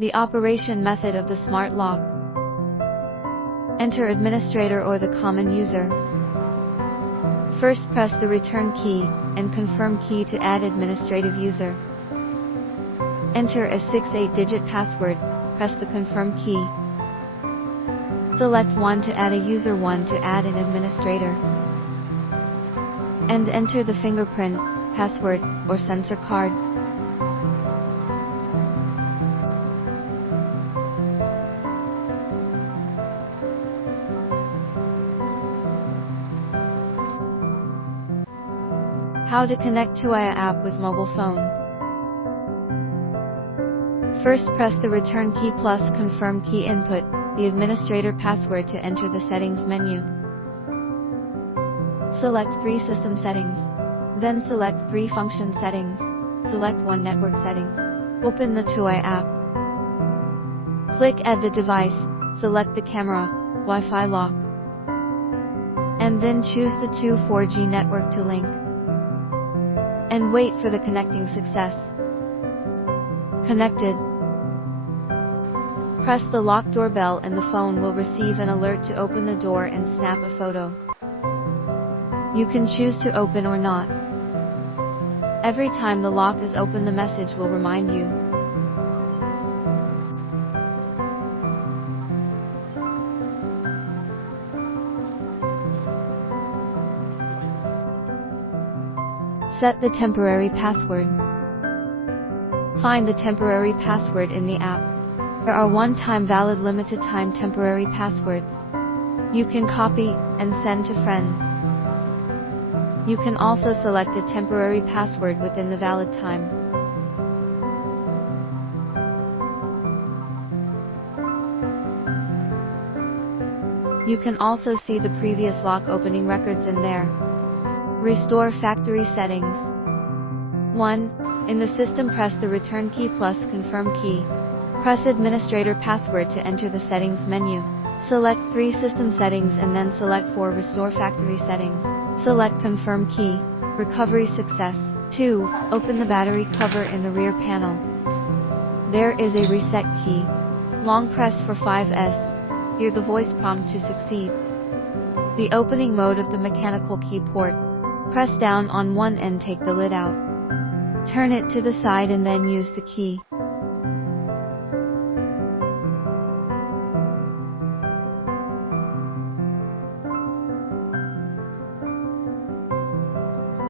The operation method of the smart lock. Enter administrator or the common user. First press the return key and confirm key to add administrative user. Enter a 6-8-digit password, press the confirm key. Select 1 to add a user, 1 to add an administrator. And enter the fingerprint, password, or sensor card. How to connect to Avaya app with mobile phone. First press the return key plus confirm key, input the administrator password to enter the settings menu. Select 3 system settings. Then select 3 function settings. Select 1 network settings. Open the Avaya app. Click add the device, select the camera, Wi-Fi lock. And then choose the 4G network to link. And wait for the connecting success. Connected. Press the lock doorbell and the phone will receive an alert to open the door and snap a photo. You can choose to open or not. Every time the lock is open, the message will remind you. Set the temporary password. Find the temporary password in the app. There are one-time valid limited time temporary passwords. You can copy and send to friends. You can also select a temporary password within the valid time. You can also see the previous lock opening records in there. Restore factory settings. 1. In the system, press the return key plus confirm key. Press administrator password to enter the settings menu. Select 3 system settings and then select 4 restore factory settings. Select confirm key. Recovery success. 2. Open the battery cover in the rear panel. There is a reset key. Long press for 5S. Hear the voice prompt to succeed. The opening mode of the mechanical key port. Press down on one and take the lid out. Turn it to the side and then use the key.